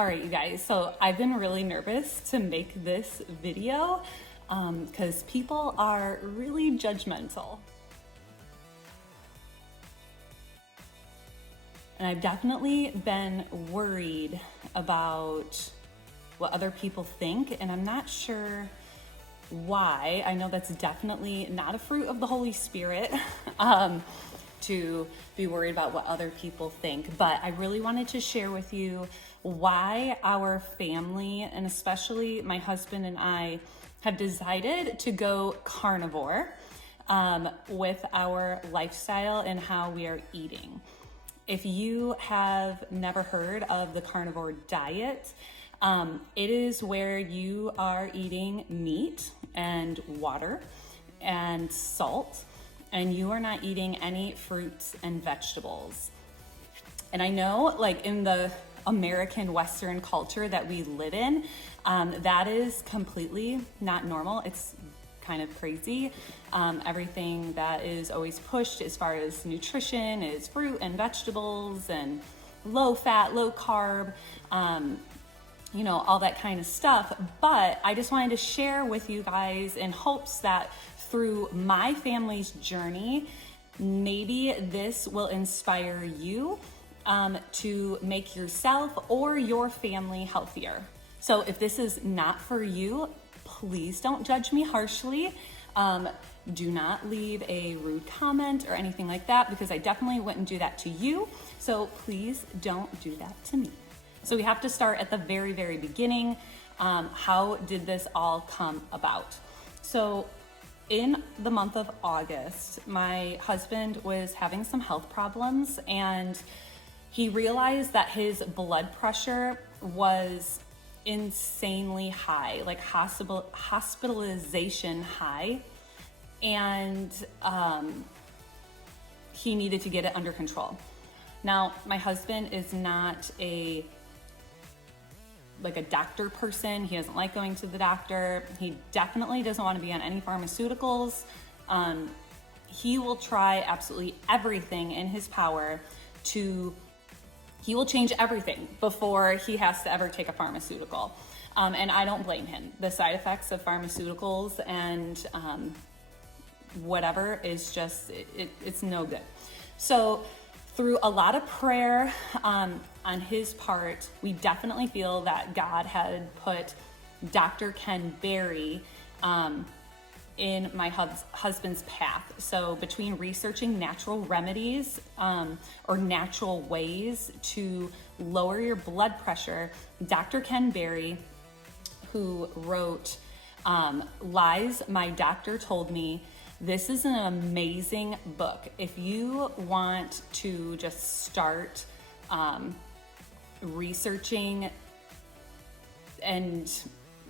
All right, you guys, so I've been really nervous to make this video because people are really judgmental. And I've definitely been worried about what other people think, and I'm not sure why. I know that's definitely not a fruit of the Holy Spirit to be worried about what other people think, but I really wanted to share with you why our family, and especially my husband and I, have decided to go carnivore with our lifestyle and how we are eating. If you have never heard of the carnivore diet, it is where you are eating meat and water and salt, and you are not eating any fruits and vegetables. And I know, like, in the American Western culture that we live in, that is completely not normal. It's kind of crazy. Everything that is always pushed as far as nutrition is fruit and vegetables and low fat, low carb, all that kind of stuff. But I just wanted to share with you guys in hopes that through my family's journey, maybe this will inspire you to make yourself or your family healthier. So if this is not for you, please don't judge me harshly. Do not leave a rude comment or anything like that, because I definitely wouldn't do that to you. So please don't do that to me. So we have to start at the very, very beginning. How did this all come about? So in the month of August, my husband was having some health problems, and he realized that his blood pressure was insanely high, like hospitalization high, and he needed to get it under control. Now, my husband is not a doctor person. He doesn't like going to the doctor. He definitely doesn't want to be on any pharmaceuticals. He will try absolutely everything in his power he will change everything before he has to ever take a pharmaceutical. And I don't blame him. The side effects of pharmaceuticals and whatever is just, it's no good. So through a lot of prayer on his part, we definitely feel that God had put Dr. Ken Berry in my husband's path. So between researching natural remedies or natural ways to lower your blood pressure, Dr. Ken Berry, who wrote Lies My Doctor Told Me, this is an amazing book. If you want to just start researching, and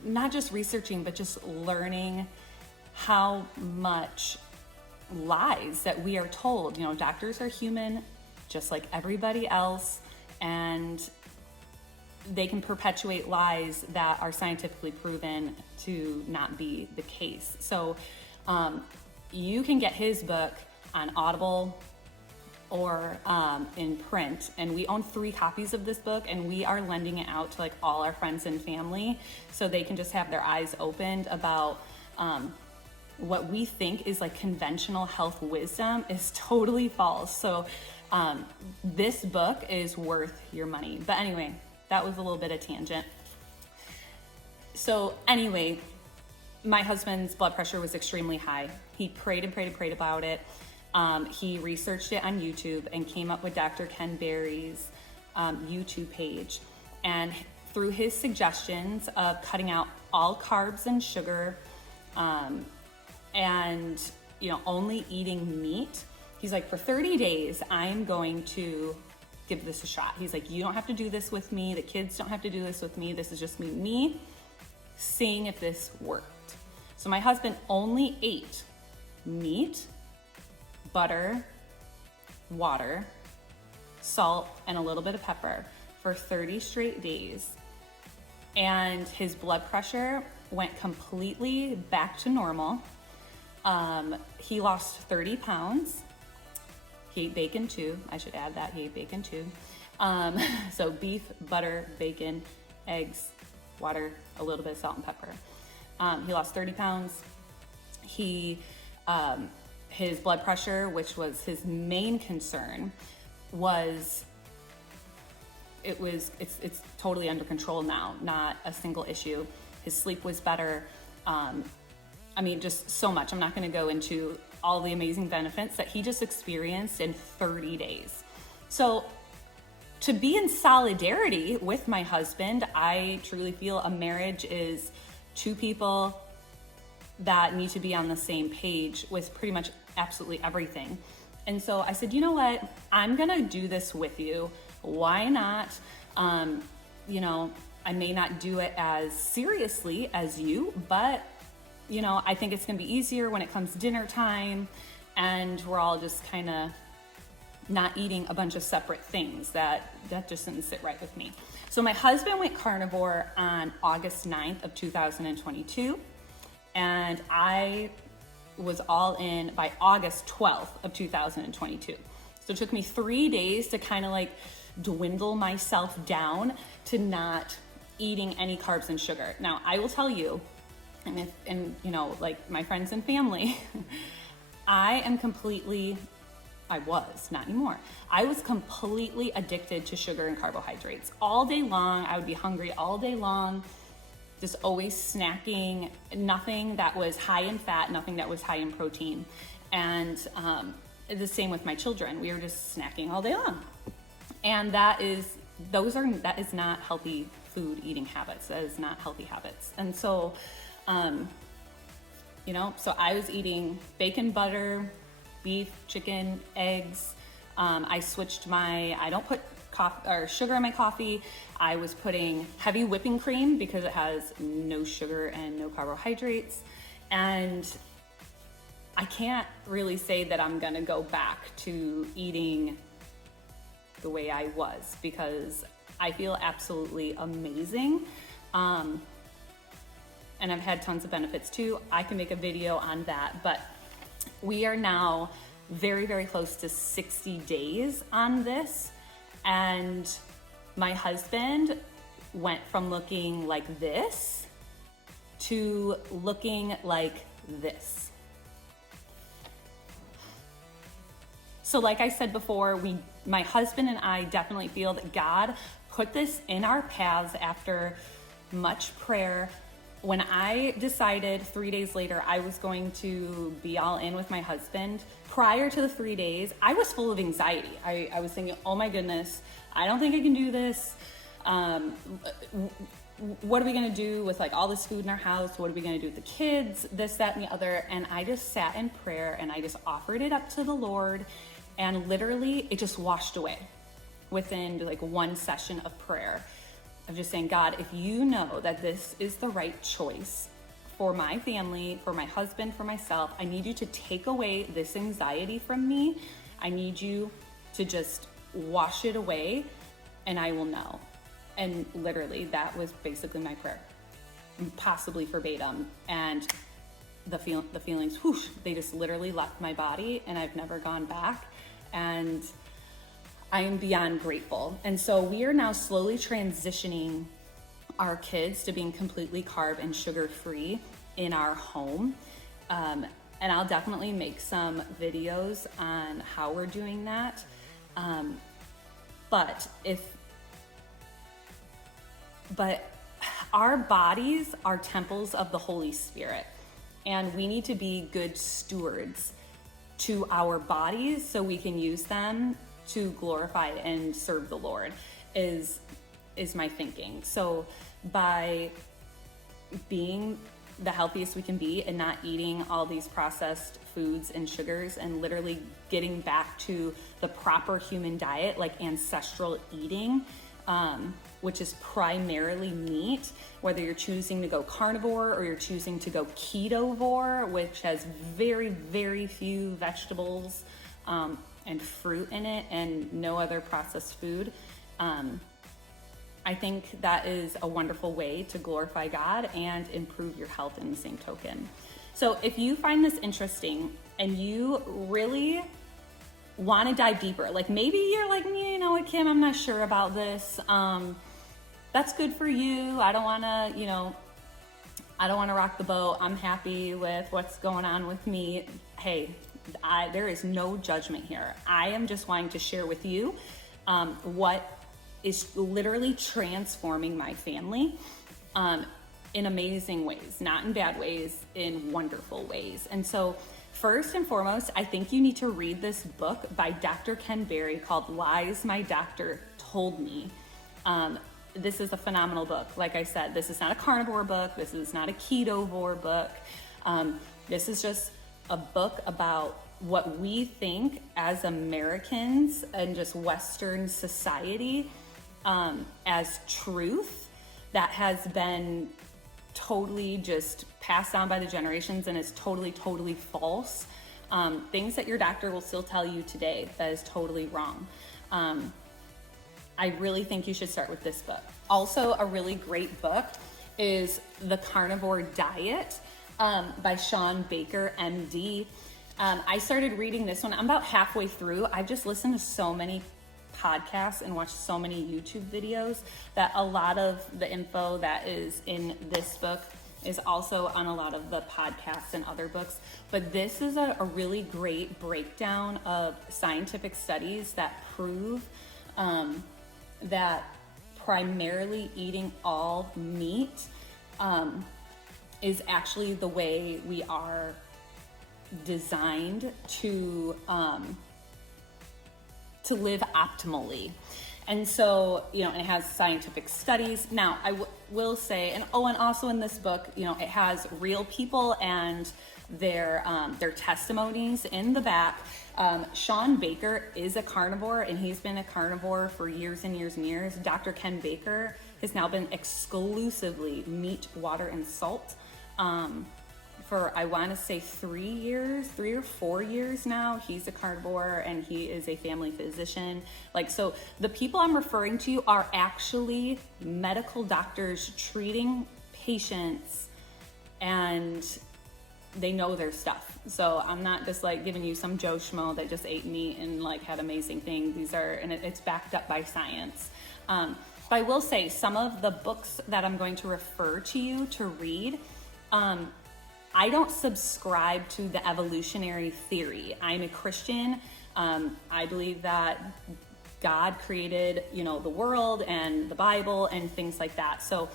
not just researching, but just learning how much lies that we are told. Doctors are human just like everybody else, and they can perpetuate lies that are scientifically proven to not be the case. So you can get his book on Audible or in print, and we own 3 copies of this book, and we are lending it out to all our friends and family so they can just have their eyes opened about what we think is conventional health wisdom is totally false. So this book is worth your money. But anyway, that was a little bit of tangent. So anyway, my husband's blood pressure was extremely high. He prayed and prayed and prayed about it. He researched it on YouTube and came up with Dr. Ken Berry's YouTube page. And through his suggestions of cutting out all carbs and sugar, and only eating meat, he's like, for 30 days I'm going to give this a shot. He's like, you don't have to do this with me, the kids don't have to do this with me, this is just me seeing if this worked. So my husband only ate meat, butter, water, salt, and a little bit of pepper for 30 straight days, and his blood pressure went completely back to normal. He lost 30 pounds. He He ate bacon too. I should add that he ate bacon too. So beef, butter, bacon, eggs, water, a little bit of salt and pepper. He lost 30 pounds. His blood pressure, which was his main concern, it's totally under control now, not a single issue. His sleep was better. Just so much. I'm not going to go into all the amazing benefits that he just experienced in 30 days. So to be in solidarity with my husband, I truly feel a marriage is two people that need to be on the same page with pretty much absolutely everything. And so I said, you know what? I'm going to do this with you. Why not? I may not do it as seriously as you, but I think it's going to be easier when it comes dinner time and we're all just kind of not eating a bunch of separate things. That just didn't sit right with me. So my husband went carnivore on August 9th of 2022, and I was all in by August 12th of 2022. So it took me 3 days to kind of like dwindle myself down to not eating any carbs and sugar. Now, I will tell you, and like my friends and family, I was, not anymore. I was completely addicted to sugar and carbohydrates. All day long, I would be hungry all day long, just always snacking, nothing that was high in fat, nothing that was high in protein. And the same with my children. We were just snacking all day long. And that is not healthy food eating habits. That is not healthy habits. And so, so I was eating bacon, butter, beef, chicken, eggs. I switched I don't put sugar in my coffee. I was putting heavy whipping cream because it has no sugar and no carbohydrates. And I can't really say that I'm gonna go back to eating the way I was because I feel absolutely amazing. And I've had tons of benefits too. I can make a video on that, but we are now very, very close to 60 days on this. And my husband went from looking like this to looking like this. So like I said before, my husband and I definitely feel that God put this in our paths after much prayer. When I decided 3 days later I was going to be all in with my husband, prior to the 3 days, I was full of anxiety. I was thinking, oh my goodness, I don't think I can do this. What are we gonna do with like all this food in our house? What are we gonna do with the kids? This, that, and the other. And I just sat in prayer and I just offered it up to the Lord, and literally it just washed away within like one session of prayer. Of just saying, God, if you know that this is the right choice for my family, for my husband, for myself, I need you to take away this anxiety from me. I need you to just wash it away and I will know. And literally that was basically my prayer, possibly verbatim. And the feelings, whoosh, they just literally left my body and I've never gone back. And I am beyond grateful. And so we are now slowly transitioning our kids to being completely carb and sugar free in our home. And I'll definitely make some videos on how we're doing that. But our bodies are temples of the Holy Spirit, and we need to be good stewards to our bodies so we can use them to glorify and serve the Lord is my thinking. So by being the healthiest we can be and not eating all these processed foods and sugars and literally getting back to the proper human diet, like ancestral eating, which is primarily meat, whether you're choosing to go carnivore or you're choosing to go ketovore, which has very, very few vegetables, and fruit in it and no other processed food. I think that is a wonderful way to glorify God and improve your health in the same token. So if you find this interesting and you really want to dive deeper. Like maybe you're like, you know what, Kim, I'm not sure about this. That's good for you. I don't want to, I don't want to rock the boat. I'm happy with what's going on with me. Hey, there is no judgment here. I am just wanting to share with you what is literally transforming my family in amazing ways, not in bad ways, in wonderful ways. And so first and foremost, I think you need to read this book by Dr. Ken Berry called Lies My Doctor Told Me. This is a phenomenal book. Like I said, this is not a carnivore book. This is not a ketovore book. This is just a book about what we think as Americans and just Western society as truth that has been totally just passed down by the generations and is totally, totally false. Things that your doctor will still tell you today that is totally wrong. I really think you should start with this book. Also, a really great book is The Carnivore Diet by Shawn Baker, MD. I started reading this one. I'm about halfway through. I've just listened to so many podcasts and watched so many YouTube videos that a lot of the info that is in this book is also on a lot of the podcasts and other books. But this is a really great breakdown of scientific studies that prove that primarily eating all meat is actually the way we are designed to live optimally. And so, it has scientific studies. Now, I will say, and also in this book, it has real people and their testimonies in the back. Shawn Baker is a carnivore, and he's been a carnivore for years and years and years. Dr. Ken Baker has now been exclusively meat, water, and salt for, I want to say 3 or 4 years now. He's a carnivore and he is a family physician. So the people I'm referring to are actually medical doctors treating patients, and they know their stuff. So I'm not just giving you some Joe Schmo that just ate meat and had amazing things. It's backed up by science. But I will say some of the books that I'm going to refer to you to read, I don't subscribe to the evolutionary theory. I'm a Christian. I believe that God created, the world and the Bible and things like that. So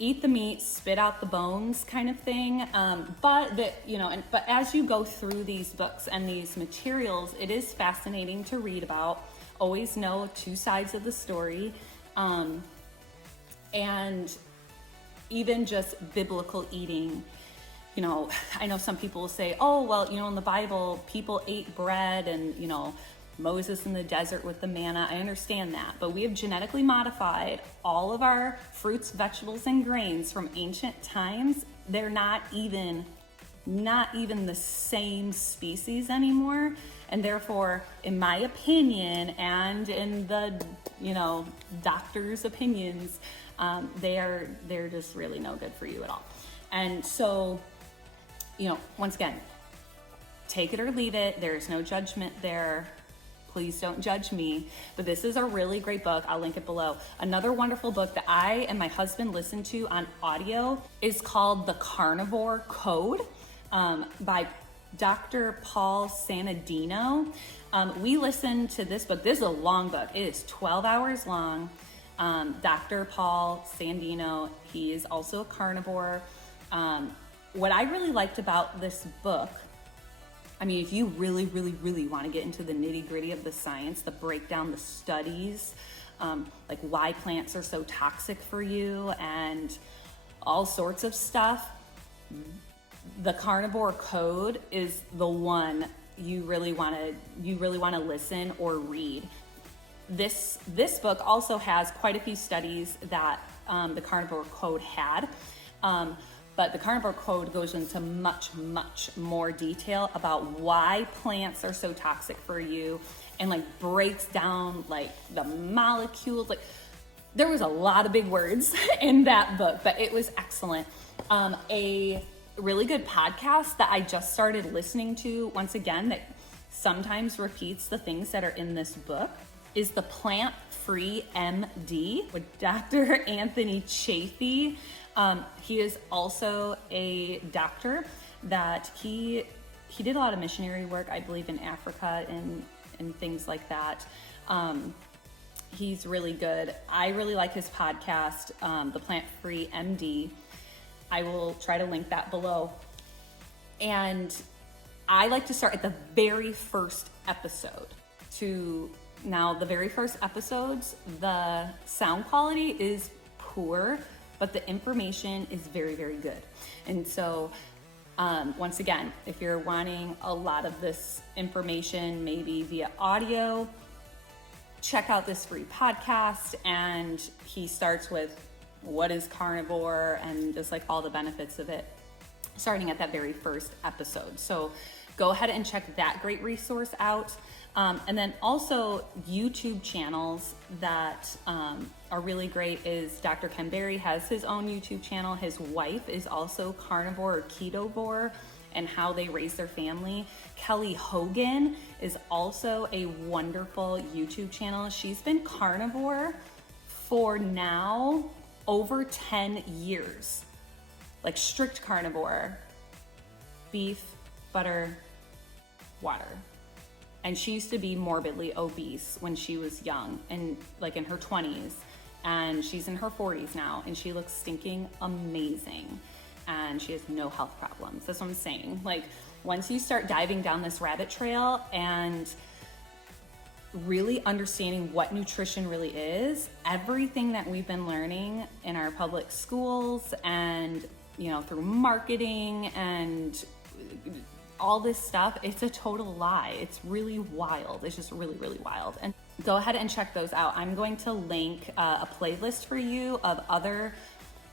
eat the meat, spit out the bones kind of thing. But as you go through these books and these materials, it is fascinating to read about. Always know two sides of the story. And even just biblical eating. I know some people will say, oh, well, in the Bible, people ate bread and, Moses in the desert with the manna. I understand that, but we have genetically modified all of our fruits, vegetables, and grains from ancient times. They're not even the same species anymore. And therefore, in my opinion, and in the, doctors' opinions, they're just really no good for you at all. And so, once again, take it or leave it. There's no judgment there. Please don't judge me. But this is a really great book. I'll link it below. Another wonderful book that I and my husband listened to on audio is called The Carnivore Code by Dr. Paul Sanadino. We listened to this book. This is a long book. It is 12 hours long. Dr. Paul Sanadino, he is also a carnivore. What I really liked about this book, if you really, really, really want to get into the nitty gritty of the science, the breakdown, the studies, why plants are so toxic for you and all sorts of stuff, the Carnivore Code is the one you really want to listen or read. This book also has quite a few studies that the Carnivore Code had. But the Carnivore Code goes into much, much more detail about why plants are so toxic for you and breaks down the molecules. There was a lot of big words in that book, but it was excellent. A really good podcast that I just started listening to, once again, that sometimes repeats the things that are in this book is the Plant-Free MD with Dr. Anthony Chafee. He is also a doctor that he did a lot of missionary work, I believe, in Africa and things like that. He's really good. I really like his podcast, the Plant-Free MD. I will try to link that below. And I like to start at the very first episode. Now, the very first episodes, the sound quality is poor, but the information is very, very good. And so, once again, if you're wanting a lot of this information, maybe via audio, check out this free podcast. And he starts with what is carnivore and just like all the benefits of it, starting at that very first episode. So go ahead and check that great resource out. And then also YouTube channels that are really great is Dr. Ken Berry has his own YouTube channel. His wife is also carnivore or ketovore, and how they raise their family. Kelly Hogan is also a wonderful YouTube channel. She's been carnivore for now over 10 years, like strict carnivore, beef, butter, water. And she used to be morbidly obese when she was young and like in her 20s, and she's in her 40s now, and she looks stinking amazing. And she has no health problems. That's what I'm saying. Like, once you start diving down this rabbit trail and really understanding what nutrition really is, everything that we've been learning in our public schools and, through marketing and all this stuff, it's a total lie. It's really wild. It's just really, really wild. And go ahead and check those out. I'm going to link a playlist for you of other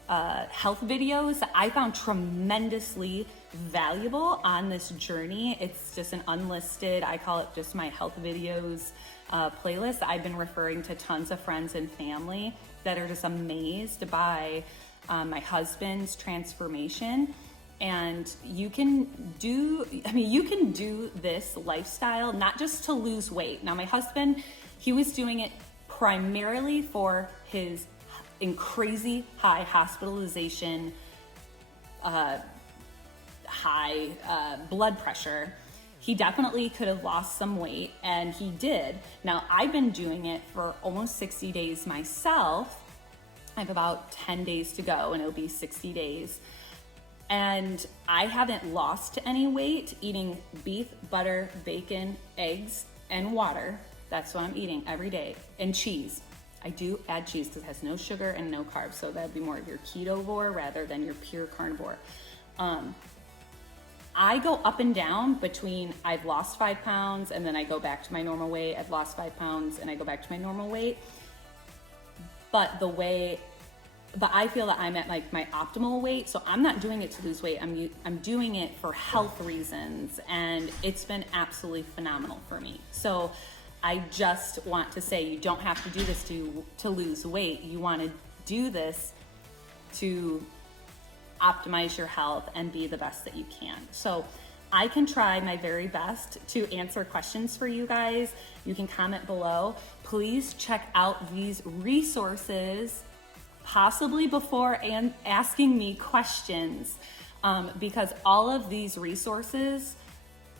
health videos that I found tremendously valuable on this journey. It's just an unlisted, I call it just my health videos playlist. I've been referring to tons of friends and family that are just amazed by my husband's transformation. And you can do this lifestyle, not just to lose weight. Now, my husband, he was doing it primarily for his in crazy high hospitalization, high blood pressure. He definitely could have lost some weight, and he did. Now, I've been doing it for almost 60 days myself. I have about 10 days to go, and it'll be 60 days. And I haven't lost any weight eating beef, butter, bacon, eggs, and water. That's what I'm eating every day, and cheese. I do add cheese because it has no sugar and no carbs, so that'd be more of your ketovore rather than your pure carnivore. I go up and down between I've lost 5 pounds and then I go back to my normal weight. I've lost 5 pounds and I go back to my normal weight. But I feel that I'm at like my optimal weight, so I'm not doing it to lose weight. I'm doing it for health reasons, and it's been absolutely phenomenal for me. So I just want to say you don't have to do this to lose weight. You want to do this to optimize your health and be the best that you can. So I can try my very best to answer questions for you guys. You can comment below. Please check out these resources, possibly before and asking me questions, because all of these resources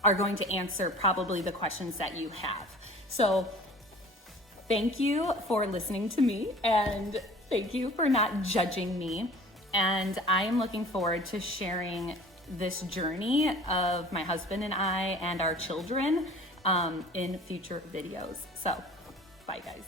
are going to answer probably the questions that you have. So thank you for listening to me, and thank you for not judging me. And I am looking forward to sharing this journey of my husband and I and our children in future videos. So bye, guys.